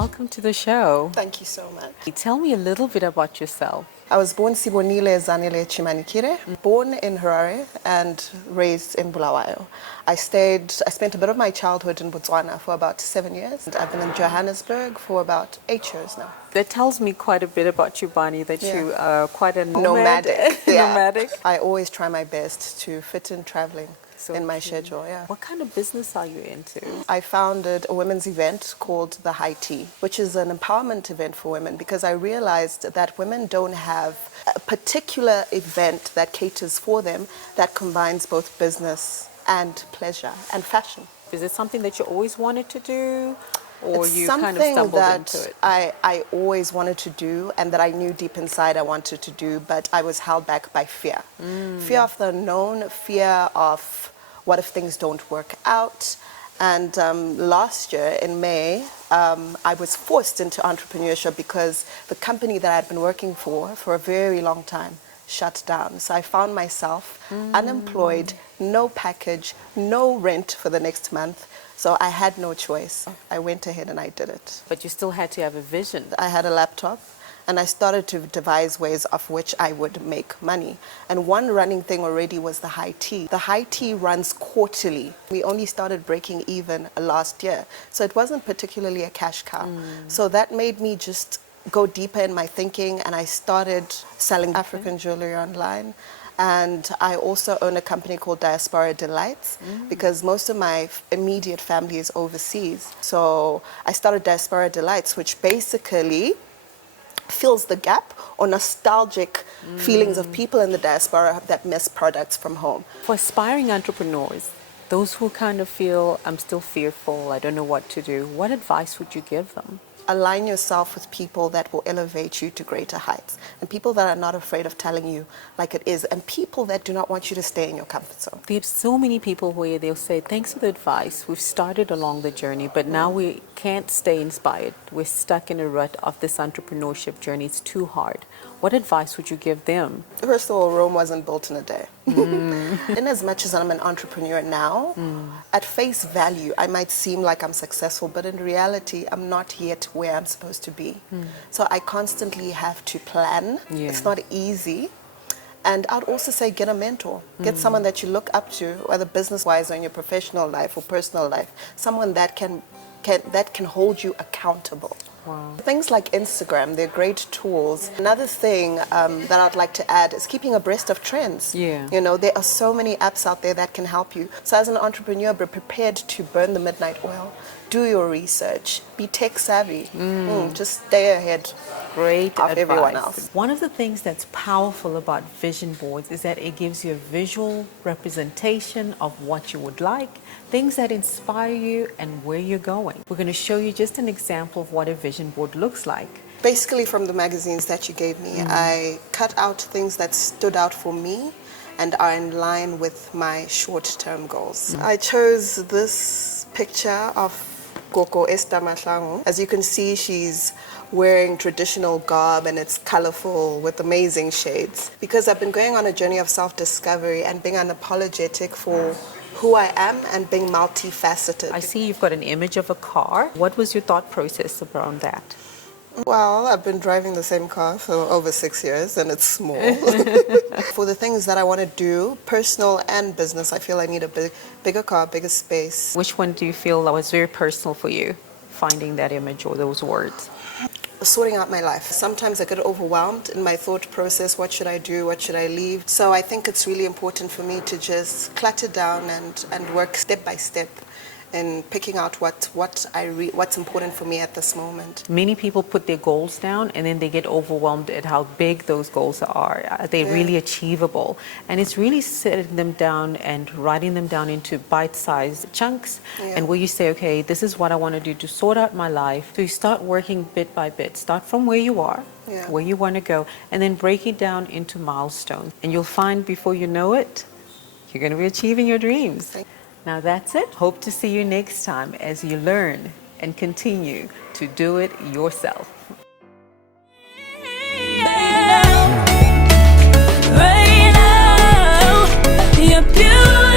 welcome to the show. Thank you so much. Tell me a little bit about yourself. I was born Chimanikire, born in Harare and raised in Bulawayo. I spent a bit of my childhood in Botswana for about 7 years. I've been in Johannesburg for about 8 years now. That tells me quite a bit about you, Bonnie, that you are quite a Nomadic. Nomadic. I always try my best to fit in traveling in my schedule. What kind of business are you into? I founded a women's event called the High Tea, which is an empowerment event for women because I realized that women don't have a particular event that caters for them that combines both business and pleasure and fashion. Is it something that you always wanted to do? Or It's you kind of something stumbled that into it? I always wanted to do and that I knew deep inside I wanted to do, but I was held back by fear. Fear of the unknown, fear of what if things don't work out. And last year in May, I was forced into entrepreneurship because the company that I'd been working for a very long time shut down. So I found myself unemployed, no package, no rent for the next month. So I had no choice. I went ahead and I did it. But you still had to have a vision. I had a laptop and I started to devise ways of which I would make money. And one running thing already was the High Tea. The High Tea runs quarterly. We only started breaking even last year. So it wasn't particularly a cash cow. So that made me just go deeper in my thinking and I started selling African jewelry online. And I also own a company called Diaspora Delights because most of my immediate family is overseas. So I started Diaspora Delights, which basically fills the gap or nostalgic feelings of people in the diaspora that miss products from home. For aspiring entrepreneurs, those who kind of feel, I'm still fearful, I don't know what to do, what advice would you give them? Align yourself with people that will elevate you to greater heights and people that are not afraid of telling you like it is and people that do not want you to stay in your comfort zone. There's so many people where they'll say, thanks for the advice, we've started along the journey, but now we can't stay inspired. We're stuck in a rut of this entrepreneurship journey. It's too hard. What advice would you give them? First of all, Rome wasn't built in a day. In as much as I'm an entrepreneur now, at face value, I might seem like I'm successful, but in reality, I'm not yet where I'm supposed to be. So I constantly have to plan. It's not easy. And I'd also say get a mentor. Get someone that you look up to, whether business-wise or in your professional life or personal life. Someone that can hold you accountable. Wow. Things like Instagram, they're great tools. Another thing that I'd like to add is keeping abreast of trends. Yeah. You know, there are so many apps out there that can help you. So as an entrepreneur, be prepared to burn the midnight oil. Do your research. Be tech savvy. Just stay ahead. Great of advice. Everyone else. One of the things that's powerful about vision boards is that it gives you a visual representation of what you would like, things that inspire you and where you're going. We're going to show you just an example of what a vision board looks like. Basically from the magazines that you gave me, I cut out things that stood out for me and are in line with my short-term goals. I chose this picture of Koko Esther Mahlangu. As you can see, she's wearing traditional garb and it's colorful with amazing shades. Because I've been going on a journey of self-discovery and being unapologetic for who I am and being multifaceted. I see you've got an image of a car. What was your thought process around that? Well, I've been driving the same car for over 6 years and it's small. For the things that I want to do, personal and business, I feel I need a bigger car, bigger space. Which one do you feel that was very personal for you, finding that image or those words? Sorting out my life. Sometimes I get overwhelmed in my thought process. What should I do? What should I leave? So I think it's really important for me to just clutter down and work step by step in picking out what's important for me at this moment. Many people put their goals down and then they get overwhelmed at how big those goals are. Are they really achievable? And it's really setting them down and writing them down into bite-sized chunks and where you say, okay, this is what I want to do to sort out my life. So you start working bit by bit. Start from where you are, where you want to go, and then break it down into milestones. And you'll find before you know it, you're going to be achieving your dreams. Now that's it. Hope to see you next time as you learn and continue to do it yourself. Right now, you're beautiful.